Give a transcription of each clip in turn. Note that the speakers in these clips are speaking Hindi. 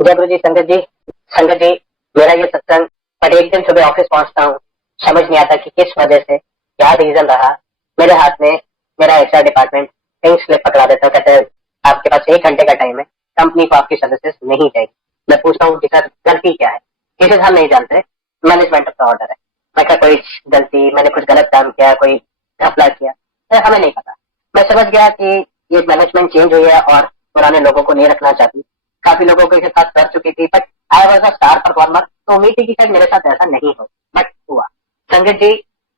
जय गुरु जी, संगत जी, मेरा ये सत्संग। पर एक दिन सुबह ऑफिस पहुंचता हूँ, समझ नहीं आता कि किस वजह से, क्या रीजन रहा। मेरे हाथ में मेरा एचआर डिपार्टमेंट पिंक स्लिप पकड़ा देता है, कहते हैं आपके पास 1 घंटे का टाइम है, कंपनी को आपकी सर्विसेज नहीं चाहिए। मैं पूछता हूँ कि सर गलती क्या है, किसी हम नहीं जानते, मैनेजमेंट का ऑर्डर है। मैं क्या कोई गलती, मैंने कुछ गलत काम किया, कोई घपला किया, हमें नहीं पता। मैं समझ गया कि ये मैनेजमेंट चेंज हुई है और पुराने लोगों को नहीं रखना चाहती। काफी लोगों के साथ कर चुकी थी, but I was a star performer, तो उम्मीद थी कि शायद मेरे साथ ऐसा नहीं हो, बट हुआ। संगत जी,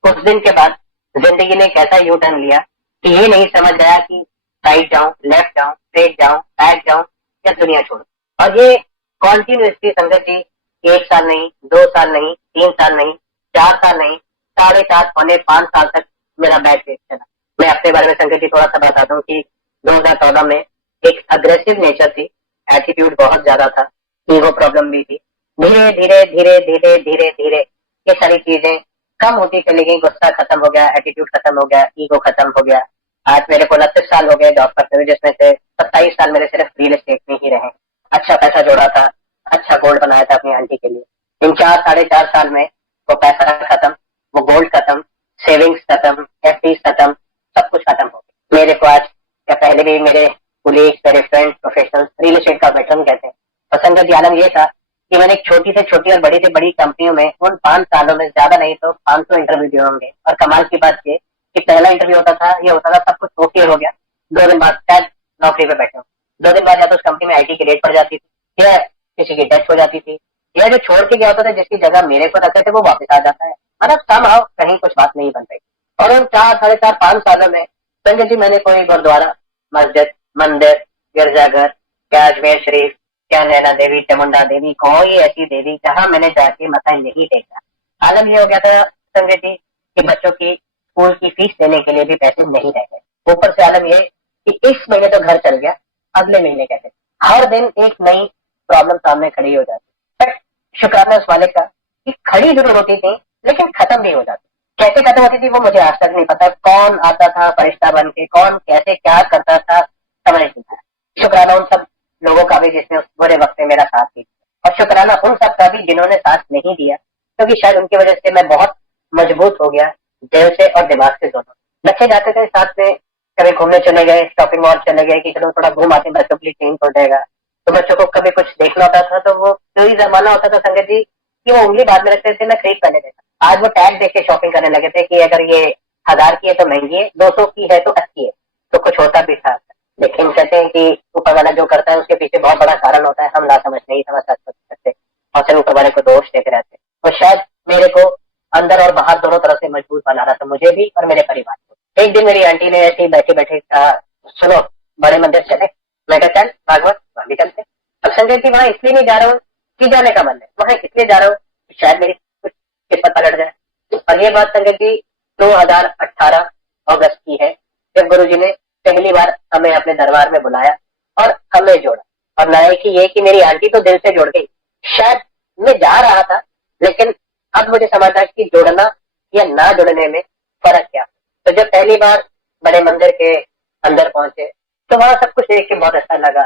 कुछ दिन के बाद जिंदगी ने एक ऐसा यू टर्न लिया कि ये नहीं समझ आया कि राइट जाऊं, लेफ्ट जाऊं, स्ट्रेट जाऊं, बैक जाऊं या दुनिया छोड़ूं। और ये कॉन्टिन्यूसली संगत जी, 1 साल नहीं, 2 साल नहीं, 3 साल नहीं, 4 साल नहीं, 4.5 पौने 5 साल तक मेरा बैक वेट चला। मैं अपने बारे में संगत जी थोड़ा सा बताता हूँ कि 2014 में एक अग्रेसिव नेचर थी, एटीट्यूड बहुत ज्यादा था, ईगो प्रॉब्लम भी थी। धीरे धीरे धीरे धीरे धीरे धीरे ये सारी चीजें कम होती चली गई। गुस्सा खत्म हो गया, एटीट्यूड खत्म हो गया, ईगो खत्म हो गया। आज मेरे को 29 साल हो गए जॉब करते हुए, जिसमें से 27 साल मेरे सिर्फ रियल एस्टेट में ही रहे। अच्छा पैसा जोड़ा था, अच्छा गोल्ड बनाया था अपनी आंटी के लिए। इन 4 साढ़े 4 साल में वो पैसा खत्म, वो गोल्ड खत्म, सेविंग्स खत्म, एफडी खत्म, सब कुछ खत्म हो गया। मेरे को आज या पहले भी मेरे कुलीग्स, मेरे फ्रेंड, प्रोफेशनल रियल एस्टेट का वेटरन कहते हैं। पसंद का आलम ये था कि मैंने छोटी से छोटी और बड़ी से बड़ी कंपनियों में उन 5 सालों में ज्यादा नहीं तो 500 इंटरव्यू दिए होंगे। और कमाल की बात ये कि पहला इंटरव्यू होता था, ये होता था सब कुछ ओके हो गया, 2 दिन बाद शायद नौकरी पे बैठे हो, 2 दिन बाद या तो उस कंपनी में आईटी की रेट पड़ जाती थी या किसी की डेथ हो जाती थी, या जो छोड़ के गया होता था जिसकी जगह मेरे को रखे थे वो वापस आ जाता है। मतलब समहाउ कहीं कुछ बात नहीं बन रही। और उन 4 साढ़े 4 5 सालों में संजय जी मैंने कोई गुरुद्वारा, मस्जिद, मंदिर, गिरजाघर, क्या अजमेर शरीफ, क्या नैना देवी, चामुंडा देवी, कोई ऐसी देवी जहां मैंने जाके मथा नहीं टेका। आलम ये हो गया था संजय जी कि बच्चों की स्कूल की फीस देने के लिए भी पैसे नहीं रह गए। ऊपर से आलम ये कि इस महीने तो घर चल गया, अगले महीने कैसे। हर दिन एक नई प्रॉब्लम सामने खड़ी हो जाती। बट शुक्राना उस वाले का कि खड़ी जरूर होती थी लेकिन खत्म भी हो जाती। कैसे खत्म होती थी वो मुझे आज तक नहीं पता। कौन आता था फरिश्ता बन के, कौन कैसे क्या करता था, समझ नहीं था। शुक्राना उन सब लोगों का भी जिसने उस बुरे वक्त में मेरा साथ दिया, और शुक्राना उन सब का भी जिन्होंने साथ नहीं दिया, क्योंकि शायद उनकी वजह से मैं बहुत मजबूत हो गया, दिल से और दिमाग से दोनों। बच्चे जाते थे साथ में, कभी घूमने चले गए, शॉपिंग मॉल चले गए कि चलो थोड़ा घूम आते, बच्चों के लिए चेंज हो जाएगा। तो बच्चों को कभी कुछ देखना होता था तो वो कोई जमाना होता था संगत जी कि वो उंगली बाद में रखते थे, मैं खरीद पहले देता। आज वो टैग देख के शॉपिंग करने लगे थे कि अगर ये 1000 की है तो महंगी है, 200 की है तो अच्छी है। तो कुछ होता भी था, लेकिन कहते हैं कि ऊपर वाला जो करता है उसके पीछे बहुत बड़ा कारण होता है, हम ना समझ नहीं समझ सकते और सिर्फ ऊपर वाले को दोष देते रहते। और शायद मेरे को अंदर और बाहर दोनों तरफ से मजबूत बना रहा था, मुझे भी और मेरे परिवार को। एक दिन मेरी आंटी ने ऐसे ही बैठे बैठे कहा, सुनो बड़े मंदिर चले। मैं कहा चल भागवत वहां भी चलते। अब संजय जी वहां इसलिए नहीं जा रहा हूँ कि जाने का मन है, वहां इसलिए जा रहा हूँ शायद मेरी कुछ किस्मत पलट जाए। और ये बात संजय जी 2018 अगस्त की है, जब गुरु जी ने पहली बार हमें अपने दरबार में बुलाया और हमें जोड़ा। और नायक की ये कि मेरी आंटी तो दिल से जुड़ गई। शायद मैं जा रहा था, लेकिन अब मुझे समझ आया कि जुड़ना या ना जुड़ने में फर्क क्या। तो जब पहली बार बड़े मंदिर के अंदर पहुंचे तो वहां सब कुछ देख के बहुत अच्छा लगा।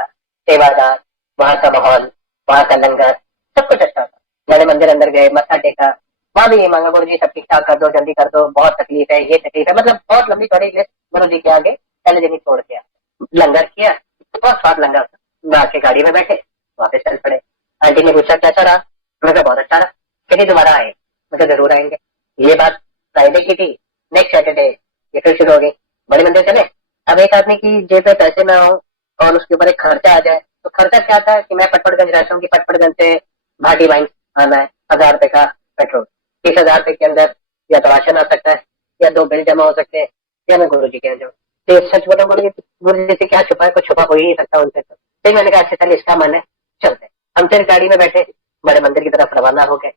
सेवादार, वहां का माहौल, वहां का लंगर, सब कुछ अच्छा था। बड़े मंदिर अंदर गए, मत्था टेका, वहां भी ये मांगा गुरु जी सब ठीक ठाक कर दो, जल्दी कर दो, बहुत तकलीफ है, ये तकलीफ है, मतलब बहुत लंबी चौड़ी लिस्ट गुरु जी के आगे पहले दिन ही छोड़ के लंगर किया। बहुत स्वाद लंगर था। मैं आके गाड़ी में बैठे, वापस चल पड़े। आंटी ने पूछा कैसा रहा, मैं कहा बहुत अच्छा रहा, कहती दोबारा आए, मैं जरूर आएंगे। ये बात फ्राइडे की थी, नेक्स्ट सैटरडे ये फिर शुरू हो गई, बड़े मंदिर चले। अब एक आदमी की जेब में पैसे ना हो और उसके ऊपर एक खर्चा आ जाए, तो खर्चा क्या था कि मैं पटपड़गंज रहता हूँ कि पटपड़गंज से भाटी वाइन आना है, 1000 रुपए का पेट्रोल। 30,000 रुपए के अंदर या तो राशन आ सकता है, या 2 बिल जमा हो सकते हैं, या मैं गुरु जी के यहाँ जाऊँ। तो सच बताऊं गुरु जी से क्या छुपा है, कुछ छुपा हो ही नहीं सकता उनसे। तो मैंने कहा अच्छा चल इसका मन है, चलते। हम फिर गाड़ी में बैठे, बड़े मंदिर की तरफ रवाना हो गए।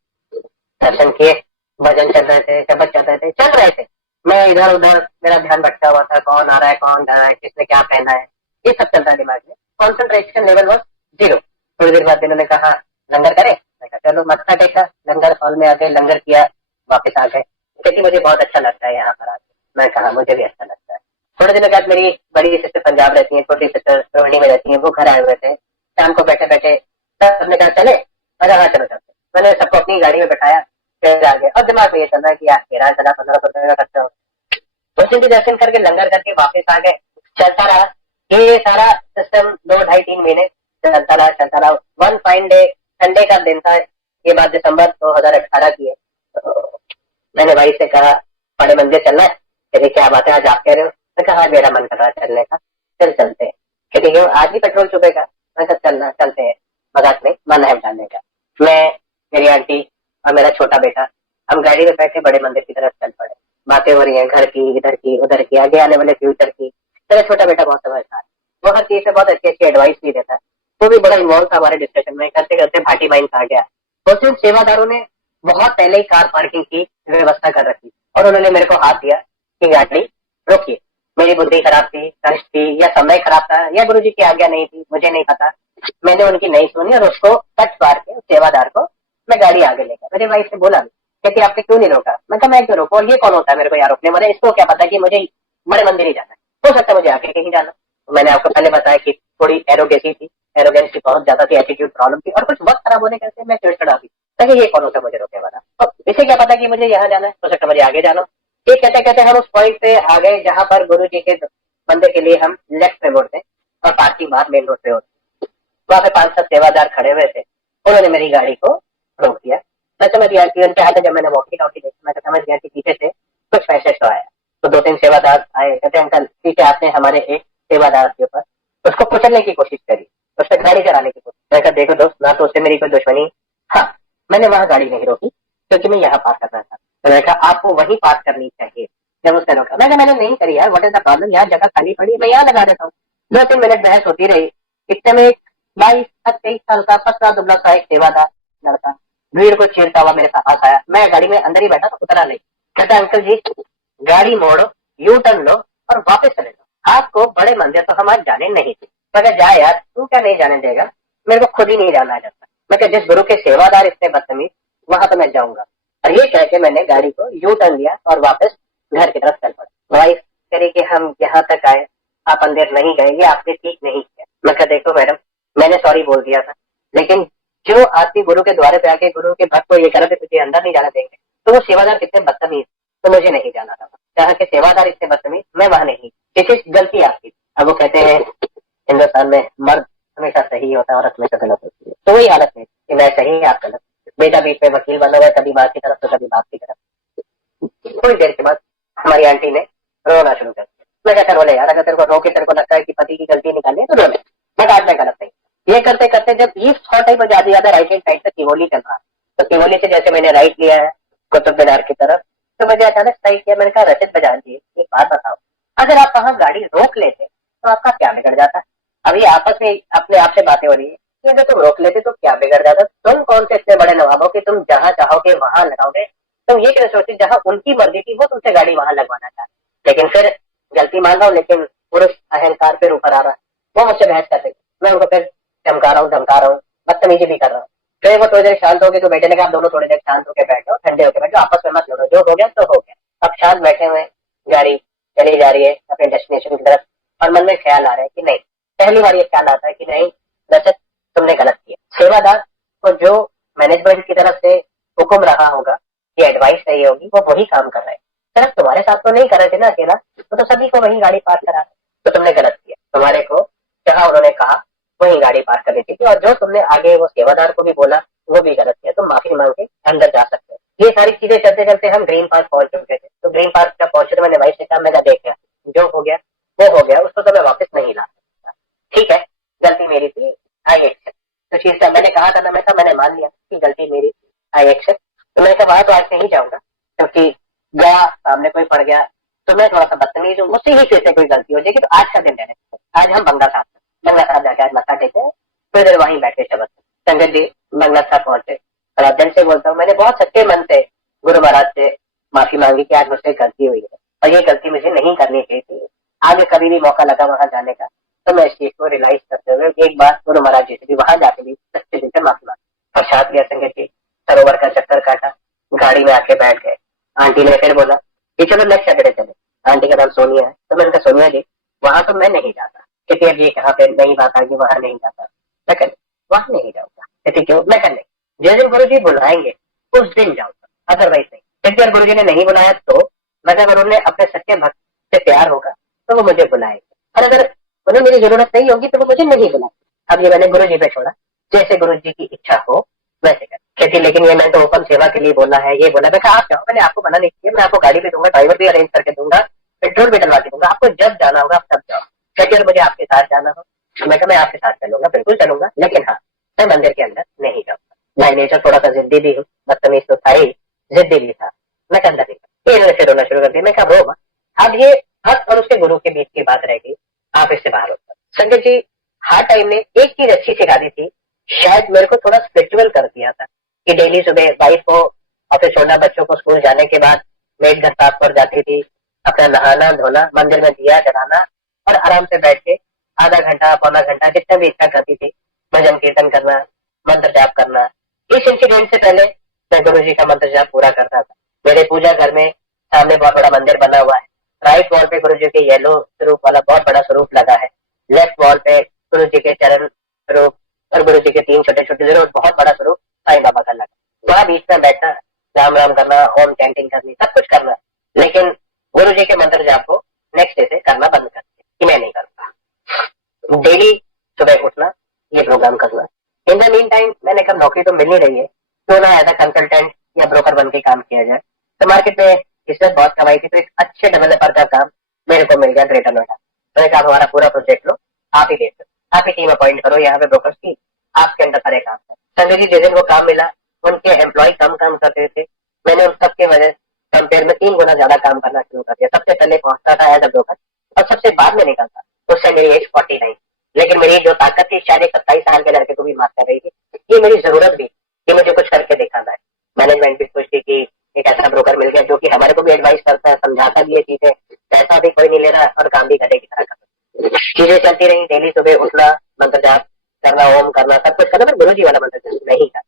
दर्शन किए, भजन चल रहे थे, शब्द चल रहे थे। मैं इधर उधर, मेरा ध्यान भटका हुआ था, कौन आ रहा है, कौन जा रहा है, किसने क्या पहना है, ये सब चलता है दिमाग में। Concentration level was 0। थोड़ी देर बाद इन्होंने कहा लंगर करे, मैं कहा चलो। मत्था टेका, लंगर हॉल में आ गए, लंगर किया, वापस आ गए। क्योंकि मुझे बहुत अच्छा लगता है यहाँ पर आके। मैं कहा मुझे भी अच्छा लगता है। थोड़े दिनों बाद मेरी बड़ी सिस्टर पंजाब रहती है, छोटी सिस्टर रोहिणी में रहती है, वो घर आए हुए थे। शाम को बैठे बैठे सबने कहा चले, मैंने हाँ चलो चलते। मैंने सबको अपनी गाड़ी में बैठाया, फिर आगे और दिमाग में ये चल रहा है कि यार किराया चला 1500 का खर्चा हो। उस दिन भी दर्शन करके लंगर करके वापस आ गए। चलता रहा ये सारा सिस्टम 2 ढाई 3 महीने चलता रहा। वन फाइन डे संडे का दिन था, ये बात दिसंबर 2018 की है। तो मैंने भाई से कहा बड़े मंदिर चलना है, कहते क्या बात है आज आप कह रहे हो। मैं कहा मेरा मन कर रहा है चलने का, चल चलते हैं। कहते क्यों आज भी पेट्रोल चुभेगा। मैं कहा चलना चलते हैं, मजाक में मन है जाने का। मैं, मेरी आंटी और मेरा छोटा बेटा हम गाड़ी में बैठे बड़े मंदिर की तरफ चल पड़े। बातें हो रही हैं घर की, इधर की उधर की, आगे आने वाले फ्यूचर की। मेरा छोटा बेटा बहुत समझदार, वो हर चीज से बहुत अच्छी अच्छी एडवाइस भी देता है। वो भी बड़ा इन्वॉल्व था हमारे डिस्कशन में। करते करते भाटी माइंस आ गया। उस दिन सेवादारों ने बहुत पहले ही कार पार्किंग की व्यवस्था कर रखी और उन्होंने मेरे को हाथ दिया कि गाड़ी रोकिए। मेरी बुद्धि खराब थी, कष्ट थी, या समय खराब था, या गुरुजी की आज्ञा नहीं थी, मुझे नहीं पता। मैंने उनकी नहीं सुनी और उसको कट मार के सेवादार को मैं गाड़ी आगे लेकर मेरे भाई से बोला, कहती आपने क्यों नहीं रोका। मैं कहा मैं क्यों रोकूं, और ये कौन होता है मेरे को यहाँ रोकने वाला, इसको क्या पता कि मुझे बड़े मंदिर ही जाना है, हो सकता है मुझे आगे कहीं जाना। तो मैंने आपको पहले बताया कि थोड़ी एरोगेंसी थी, एरोगेंसी बहुत ज्यादा थी, एटीट्यूड प्रॉब्लम थी, और कुछ वक्त खराब होने के मैं चिड़चिड़ा भी। ताकि ये कौन होता है मुझे रोकने वाला, तो इसे क्या पता कि मुझे यहाँ जाना है, हो सकता है मुझे आगे जाना। ये कहते कहते हम उस पॉइंट पे आ गए जहाँ पर गुरु जी के मंदिर के लिए हम लेफ्ट पे मुड़ते और पार्किंग बाहर मेन रोड पे होती। वहां पे 5-7 सेवादार खड़े हुए थे, उन्होंने मेरी गाड़ी को रोक दिया। मैं समझ गया कि उनके हाथ में, जब मैंने वॉकी टॉकी देखी मैं समझ गया कि पीछे से कुछ मैसेज तो आया। तो 2-3 सेवादार आए, कहते अंकल ठीक है, आपने हमारे एक सेवादार के ऊपर उसको कुचलने की कोशिश करी, उस पर गाड़ी चलाने की कोशिश। मैं कहा देखो दोस्त, ना तो उससे मेरी कोई दुश्मनी, हाँ मैंने वहां गाड़ी नहीं रोकी क्योंकि मैं यहाँ पार्क करना था। तो मैंने कहा आपको वही पार्क करनी चाहिए। जब उसने रोका मैं कहा मैंने नहीं करी यार, व्हाट इज द प्रॉब्लम, यहाँ जगह खाली पड़ी, मैं यहाँ लगा देता हूँ। 2-3 मिनट बहस होती रही। इतने में एक 22-23 साल का पतला दुबला सा एक सेवादार लड़का भीड़ को चीरता हुआ मेरे पास आया। मैं गाड़ी में अंदर ही बैठा था, उतरा नहीं। कहता अंकल जी गाड़ी मोड़ो, यू टर्न लो और वापस चले जाओ, आपको बड़े मंदिर तो हम आज जाने नहीं थे। मैं जा यार, तू क्या नहीं जाने देगा, मेरे को खुद ही नहीं जाना जाता। मैं कहा जिस गुरु के सेवादार इतने बदतमीज, वहां तो मैं जाऊंगा। और ये कह के मैंने गाड़ी को यू टर्न लिया और वापस घर की तरफ चल पड़ा। वाइफ कह कि हम यहाँ तक आए, आप अंदर नहीं गए, ये आपने ठीक नहीं किया। मैं कहा देखो मैडम, मैंने सॉरी बोल दिया था, लेकिन जो आदमी गुरु के द्वारे पे आके गुरु के भक्त को ये कह रहे थे तुझे अंदर नहीं जाना देंगे, तो वो सेवादार कितने बदतमीज, तो मुझे नहीं जाना था। जहाँ के सेवादार इतने बदतमीज, मैं वहां नहीं, क्योंकि गलती आपकी। अब वो कहते हैं हिंदुस्तान में मर्द हमेशा सही होता है, औरत हमेशा गलत होती है। तो वही हालत में कि मैं सही है आप गलत। बेटा बीच में वकील बना हुआ है, कभी बात की तरफ तो कभी बात की तरफ। थोड़ी देर के बाद हमारी आंटी ने रोना शुरू कर दिया। मैं कहता रोले यार, अगर तेरे को रो के तेरे को लगता है कि पति की गलती निकालनी है तो रोले, बट आज मैं गलत नहीं। ये करते करते जब ये शॉर्ट टाइम पर ज्यादा ज्यादा राइट हैंड साइड से तिवोली चल रहा, तो तिवोली से जैसे मैंने राइट लिया है कुतुब मीनार की तरफ, तो मुझे अचानक स्ट्राइक किया। मैंने कहा रचित बजाज जी एक बात बताओ, अगर आप वहां गाड़ी रोक लेते तो आपका क्या बिगड़ जाता। अभी आपस में अपने आप से बातें हो रही है कि अगर तुम रोक लेते तो क्या बिगड़ जाता, तुम कौन से इतने बड़े नवाब हो कि तुम जहां चाहोगे वहां लगाओगे। तुम ये क्यों सोचते जहां उनकी मर्जी थी वो तुमसे गाड़ी वहां लगवाना चाहते। लेकिन फिर गलती मान रहा हूँ, लेकिन पुरुष अहंकार पे ऊपर आ रहा है, वो मुझसे बहस कर रही। मैं उनको फिर धमका रहा हूँ, बदतमीजी भी कर रहा हूँ। फिर वो थोड़ी देर शांत हो गए, तो बेटे ने कहा आप दोनों थोड़ी देर शांत होकर बैठो, ठंडे होकर बैठो, आपस में मत लड़ो, जो हो गया तो हो गया। अब शांत बैठे हुए, गाड़ी चली जा रही है अपने डेस्टिनेशन की तरफ, और मन में ख्याल आ रहा है कि नहीं, पहली बार ये ख्याल आता है कि नहीं रजत तुमने गलत किया। सेवादार को जो मैनेजमेंट की तरफ से हुक्म रहा होगा, ये एडवाइस चाहिए होगी, वो वही काम कर रहे हैं। सिर्फ तुम्हारे साथ तो नहीं कर रहे थे ना अकेला, तो सभी को वही गाड़ी पार करा, तो तुमने गलत किया। तुम्हारे को जहाँ उन्होंने कहा वही गाड़ी पार करनी थी, और जो तुमने आगे वो सेवादार को भी बोला वो भी गलत किया। तुम माफी मांग के अंदर जा सकते हो। ये सारी चीजें चलते चलते हम ग्रीन पार्क पहुंच चुके थे। तो ग्रीन पार्क जब पहुंचे तो मैंने वाइफ से कहा मैं देख गया, जो हो गया वो हो गया, उसको तो मैं वापस नहीं ला सकता। ठीक है गलती मेरी थी, आई एक्सेप्ट। तो चीज का मैंने कहा था ना, मैंने मान लिया कि गलती मेरी थी, आई एक्सेप्ट। तो मैंने कहा वहां तो आज नहीं जाऊंगा, क्योंकि गया सामने कोई पड़ गया तो मैं थोड़ा सा बदतमीज हूँ, मुझसे ही फिर से कोई गलती हो जाएगी। तो आज का दिन रहने, आज हम बंगला साहब जाके आज मत्था टेके, फिर देर वहीं बैठे शब्द संगत जी बंगला साहब पहुंचे। और अब दिल से बोलता हूँ, मैंने बहुत सच्चे मन से गुरु महाराज से माफी मांगी कि आज मुझसे गलती हुई है और ये गलती मुझे नहीं करनी चाहिए थी। आगे कभी भी मौका लगा वहां जाने का तो मैं इस चीज को रियलाइज करते हुए एक बार गुरु महाराज जी से भी वहां जाके भी सच्चे दिल से माफी मांगी। प्रसाद लिया संगत जी, सरोवर का चक्कर काटा, गाड़ी में आके बैठ गए। आंटी ने फिर बोला कि चलो नेक्स्ट सैटरडे चले। आंटी का नाम सोनिया है, तो मैंने कहा सोनिया जी वहां तो मैं नहीं जाता, क्योंकि अब ये कहा फिर नई बात आ गई वहां नहीं जाता, वहां नहीं जाऊंगा। कहती क्यों? मैं कर नहीं, जिस दिन गुरु जी बुलाएंगे उस दिन जाऊंगा, अदरवाइज नहीं। क्योंकि अगर गुरु जी ने नहीं बुलाया तो मतलब अगर उन्हें अपने सच्चे भक्त से प्यार होगा तो वो मुझे बुलाएंगे, और अगर उन्हें मेरी जरूरत नहीं होगी तो वो मुझे नहीं बुलाएंगे। अब ये मैंने गुरु जी पे छोड़ा, जैसे गुरु जी की इच्छा हो वैसे कर। कहती लेकिन ये मैं तो ओपन सेवा के लिए बोला है, ये बोला। मैं कहा आप जाओ, मैंने आपको मना नहीं किया, मैं आपको गाड़ी भी दूंगा, ड्राइवर भी अरेंज करके दूंगा, पेट्रोल भी डलवा के दूंगा, आपको जब जाना होगा आप तब जाओ। कहती अगर मुझे आपके साथ जाना हो, मैं कहा मैं आपके साथ चलूंगा, बिल्कुल चलूंगा, लेकिन हाँ मैं मंदिर के अंदर नहीं जाऊंगा। मैं नेचर थोड़ा सा जिद्दी भी हूँ, बदतमीज तो था ही, जिद्दी भी था। मैं कहता नहीं, इन्होंने फिर रोना शुरू कर दिया। मैं कहा रो मत। अब ये भक्त और उसके गुरु के बीच की बात रह गई, आप इससे बाहर हो। संजय जी हर टाइम ने एक चीज अच्छी सिखा दी थी, शायद मेरे को थोड़ा स्पिरिचुअल कर दिया था, कि डेली सुबह वाइफ को ऑफिस छोड़ना, बच्चों को स्कूल जाने के बाद मेड घर साफ कर जाती थी, अपना नहाना धोना, मंदिर में दिया जलाना, और आराम से बैठ के आधा घंटा पौना घंटा जितना भी इच्छा करती थी भजन कीर्तन करना, मंत्र जाप करना। इस इंसिडेंट से पहले मैं गुरु जी का मंत्र जाप पूरा करता था। मेरे पूजा घर में सामने बहुत बड़ा मंदिर बना हुआ है, राइट वॉल पे गुरु जी के येलो स्वरूप वाला बहुत बड़ा स्वरूप लगा है, लेफ्ट वॉल पे गुरु जी के चरण स्वरूप और गुरु जी के 3 छोटे छोटे जरूर बहुत बड़ा स्वरूप साईं बाबा का लगा। वहां बीच में बैठना, राम राम करना, ओम चैंटिंग करनी, सब कुछ करना, लेकिन गुरु जी के मंत्र जाप को नेक्स्ट डे से करना बंद कर दिया कि मैं नहीं करूंगा। डेली सुबह उठना, ये प्रोग्राम करना। इन द मीन टाइम मैंने कहा नौकरी तो मिल ही रही है, क्यों ना एज अ कंसल्टेंट या ब्रोकर बन के काम किया जाए। तो मार्केट में इसने बहुत कमाई थी, तो एक अच्छे डेवलपर का काम मेरे को मिल गया ग्रेटर नोएडा। मैंने कहा हमारा पूरा प्रोजेक्ट लो, आप ही देख लो, आप ही टीम अपॉइंट करो यहाँ पे ब्रोकर्स की, आपके अंदर सारे काम है। संजय जी जिस दिन वो काम मिला, उनके एम्प्लॉय कम काम करते थे, मैंने उन सबके वजह कंपेयर में 3 गुना ज्यादा काम करना शुरू कर दिया। सबसे पहले पहुंचता था एज अ ब्रोकर और सबसे बाद में निकलता। उससे मेरी एज 49, लेकिन मेरी जो ताकत थी शायद 27 साल के लड़के को भी मार कर रही थी। ये मेरी जरूरत भी कि मुझे कुछ करके दिखाना है। मैनेजमेंट भी खुश थी कि एक ऐसा ब्रोकर मिल गया जो कि हमारे को भी एडवाइस करता है, समझाता भी है चीजें, पैसा भी कोई नहीं ले रहा और काम भी गधे की तरह करता। चीजें चलती रही, डेली सुबह उठना, मंत्र जाप करना, ओम करना, सब कुछ करना, गुरु जी वाला मंत्र जाप नहीं था।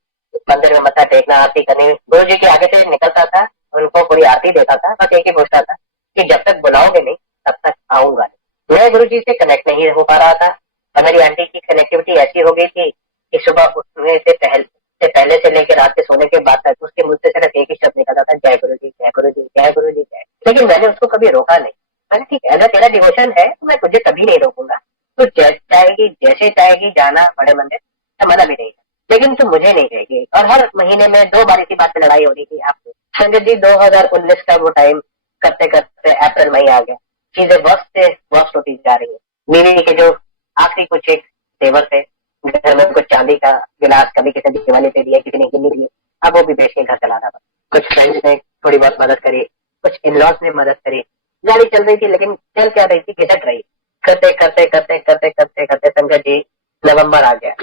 मंदिर में मत्था टेकना, आरती करनी, गुरु जी के आगे से निकलता था, उनको पूरी आरती देता था, बस एक ही पूछता था कि जब तक बुलाओगे नहीं तब तक आऊंगा नहीं। मैं गुरु जी से कनेक्ट नहीं हो पा रहा था, और मेरी आंटी की कनेक्टिविटी ऐसी हो गई थी कि सुबह उठने से पहले से लेकर रात के सोने के बाद तक उसके मुझसे सिर्फ एक ही शब्द निकलता था, जय गुरु जी, जय गुरु जी, जय गुरु जी, जय। लेकिन मैंने उसको कभी रोका नहीं। मैंने ठीक है, अगर तेरा डिवोशन है तो मैं तुझे कभी नहीं रोकूंगा, तो जैसे चाहेगी जाना बड़े मंदिर, तो मना भी नहीं, लेकिन तुम मुझे नहीं रहेगी। और हर महीने में 2 बार इसी बात पे लड़ाई हो रही थी आपसे। संजय जी 2019 का वो टाइम करते करते अप्रैल मई आ गया, चीजें वर्स्ट से वर्स्ट होती जा रही है। बीवी के जो आखिरी कुछ एक तेवर थे, घर में कुछ चांदी का गिलास कभी किसी दिवाली पे दिया, किसी ने गिन्नी दी, अब वो भी बेच के घर चलाना था। कुछ फ्रेंड्स ने थोड़ी बहुत मदद करी, कुछ इन-लॉज ने मदद करी, गाड़ी चल रही थी, लेकिन चल क्या रही थी, खिसक रही। करते करते करते करते करते करते संजय जी नवंबर आ गया।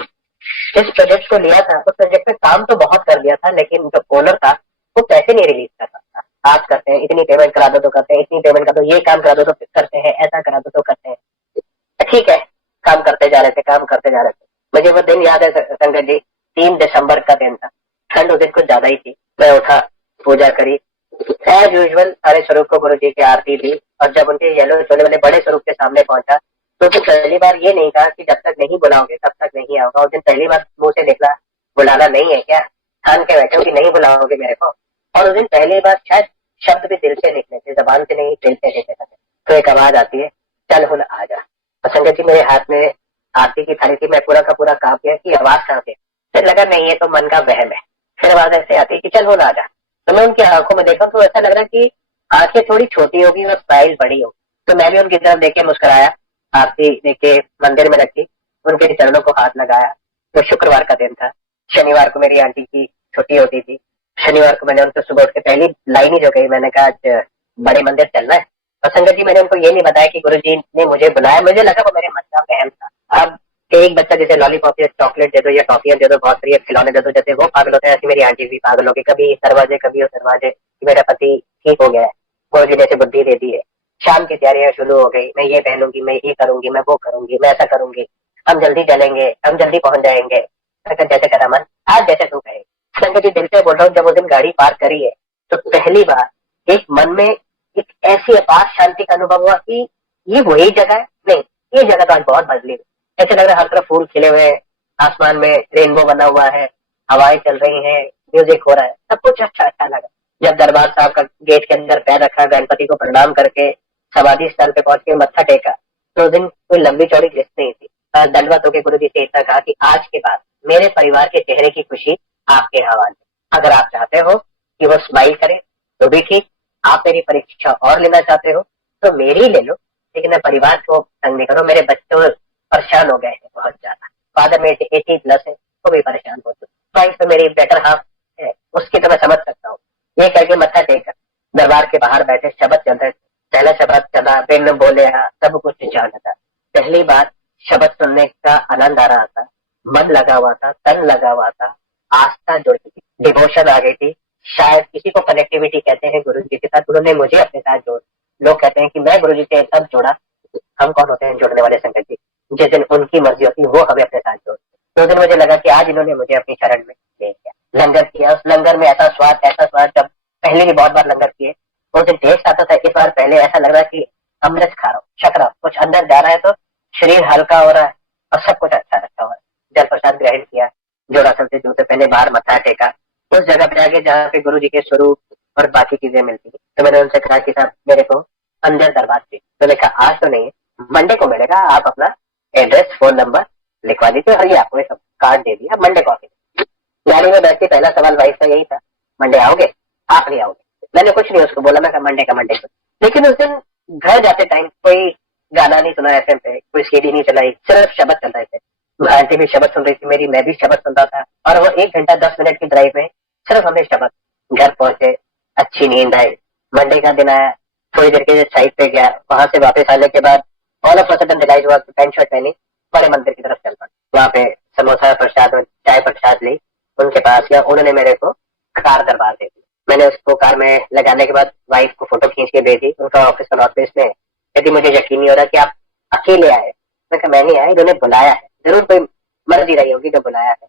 जिस प्रोजेक्ट को लिया था उस प्रोजेक्ट में काम तो बहुत कर दिया था, लेकिन जो ओनर था वो पैसे नहीं रिलीज कर रहा था। आज करते हैं, इतनी पेमेंट करा दो तो करते हैं, इतनी पेमेंट कर दो, ये काम करा दो तो करते हैं, ऐसा करा दो तो करते हैं। ठीक है, काम करते जा रहे थे, काम करते जा रहे थे। मुझे वो दिन याद है संजय जी, 3 दिसंबर का दिन था, ठंड उस दिन कुछ ज्यादा ही थी। मैं उठा, पूजा करी, एज यूजुअल सारे स्वरूप को गुरु जी की आरती दी, और जब उनके येलो चोले वाले बड़े स्वरूप के सामने पहुंचा तो फिर पहली बार ये नहीं कहा कि जब तक नहीं बुलाओगे तब तक नहीं आऊंगा। उस दिन पहली बार मुंह से निकला, बुलाना नहीं है क्या, ठान के बैठे हो कि नहीं बुलाओगे मेरे को। और उस दिन पहली बार शायद शब्द भी दिल से निकले थे, जबान से नहीं, दिल से निकले थे। तो एक आवाज आती है, चल हुन आ जा। और संजय जी मेरे हाथ में आरती की थाली थी, मैं पूरा का पूरा कांप गया कि आवाज कहाँ से। फिर लगा नहीं, ये तो मन का वहम है। फिर आवाज ऐसे आती है कि चल हुन आ जा। तो मैं उनकी आंखों में देखा तो ऐसा लग रहा कि आंखें थोड़ी छोटी होगी और स्माइल बड़ी होगी। तो मैं भी उनकी तरफ देख के मुस्कुराया, आरती देखे मंदिर में रखी, उनके चरणों को हाथ लगाया। तो शुक्रवार का दिन था, शनिवार को मेरी आंटी की छुट्टी होती थी। शनिवार को मैंने उनको सुबह उठ के पहली लाइन ही जो कही, मैंने कहा आज बड़े मंदिर चलना है। और संजय जी मैंने उनको ये नहीं बताया कि गुरु जी ने मुझे बुलाया, मुझे लगा वो मेरे मन का वहम था। अब एक बच्चा जैसे लॉलीपॉप या चॉकलेट दे दो या टॉफियां दे दो, बहुत सारी खिलौने दे दो, जैसे वो पागल होते हैं ऐसी मेरी आंटी भी पागल होगी, कभी इस दरवाजे कभी उस दरवाजे। मेरा पति ठीक हो गया है, गुरु जी ने ऐसे बुद्धि दे दी है, शाम की तैयारियां शुरू हो गई, मैं ये पहनूंगी, मैं ये करूंगी, मैं वो करूंगी, मैं ऐसा करूंगी, हम जल्दी चलेंगे, हम जल्दी पहुंच जाएंगे। जैसे करा मन, आज जैसे तू कहे। संजय जी दिल से बोल रहा हूँ, जब उस दिन गाड़ी पार करी है तो पहली बार एक मन में एक ऐसी अपार शांति का अनुभव हुआ कि ये वही जगह है, नहीं ये जगह तो आज बहुत बदली है। ऐसे लग रहा है हर तरफ फूल खिले हुए हैं, आसमान में रेनबो बना हुआ है, हवाएं चल रही हैं, म्यूजिक हो रहा है, सब कुछ अच्छा अच्छा लगा। जब दरबार साहब का गेट के अंदर पैर रखा, गणपति को प्रणाम करके समाधि स्थल पे पहुंच के मत्था टेका, तो उस दिन कोई लंबी चौड़ी लिस्ट नहीं थी। दंडवत होकर गुरु जी से इतना कहा कि आज के बाद मेरे परिवार के चेहरे की खुशी आपके हवाले। अगर आप चाहते हो कि वो स्माइल करे तो भी ठीक, आप मेरी परीक्षा और लेना चाहते हो तो मेरी ले लो, लेकिन मैं परिवार को तंग नहीं करो। मेरे बच्चे परेशान हो गए हैं बहुत ज्यादा, फादर मेरे 80+ है, वो भी परेशान हो चुके, वाइफ तो मेरी बेटर हाफ है, उसकी तो मैं समझ सकता हूँ। ये कह के मत्था टेका, दरबार के बाहर बैठे शब्द चल रहे थे। पहला शब्द चला, बिन बोले सब कुछ जाना था। पहली बार शब्द सुनने का आनंद आ रहा था, मन लगा हुआ था, तन लगा हुआ था, आस्था जुड़ गई थी, डिवोशन आ गई थी। शायद किसी को कनेक्टिविटी कहते हैं गुरु जी के साथ, उन्होंने मुझे अपने साथ जोड़। लोग कहते हैं कि मैं गुरु जी से तब जोड़ा, हम कौन होते हैं जोड़ने वाले संगत जी, जिस दिन उनकी मर्जी होती है वो हमें अपने साथ जोड़। तो उस दिन मुझे लगा कि आज इन्होंने मुझे अपनी शरण में ले लिया। लंगर किया, उस लंगर में ऐसा स्वाद, जब पहले भी बहुत बार लंगर किए उस दिन टेस्ट आता था, इस बार पहले ऐसा लग रहा है कि अमृत खा रहा हूँ, छक रहा हूँ, कुछ अंदर जा रहा है तो शरीर हल्का हो रहा है और सब कुछ अच्छा अच्छा हो रहा है। जल प्रसाद ग्रहण किया, जोड़ासन से जूते पहने, बाहर मत्था टेका, उस जगह पे आगे जहाँ पे गुरु जी के स्वरूप और बाकी चीजें मिलती थी। तो मैंने उनसे कहा कि साहब मेरे को अंदर दरबार चाहिए। तो मैंने कहा आज तो नहीं है, मंडे को मिलेगा, आप अपना एड्रेस फोन नंबर लिखवा दीजिए और ये आपको सब कार्ड दे दिया, मंडे को आके। गाड़ी में बैठ के पहला सवाल वाइफ का यही था, मंडे आओगे? आप नहीं आओगे? मैंने कुछ नहीं उसको बोला, मैं कहा मंडे का मंडे को। लेकिन उस दिन घर जाते टाइम कोई गाना नहीं सुना एफएम पे, कोई सीडी नहीं चलाई, सिर्फ शब्द चल रहे थे। आंटी भी शब्द सुन रही थी मेरी, मैं भी शब्द सुन रहा था, और वो 1 घंटा 10 मिनट की ड्राइव में सिर्फ हमने शब्द। घर पहुंचे, अच्छी नींद आई, मंडे का दिन आया, थोड़ी देर के साइड पे गया, वहां से वापस आने के बाद all of a sudden realise हुआ कि पैंट शर्ट पहनी, बड़े मंदिर की तरफ चल पड़ा। वहां पे समोसा प्रसाद और चाय प्रसाद ली, उनके पास गया, उन्होंने मेरे को कार दरबार दे दी। मैंने उसको कार में लगाने के बाद वाइफ को फोटो खींच के भेजी, उनका ऑफिस का ऑफिस में। यदि मुझे यकीन नहीं हो रहा कि आप अकेले आए, मैं कहा मैं नहीं आया, इन्होंने बुलाया है, जरूर कोई मर्जी रही होगी जो बुलाया है।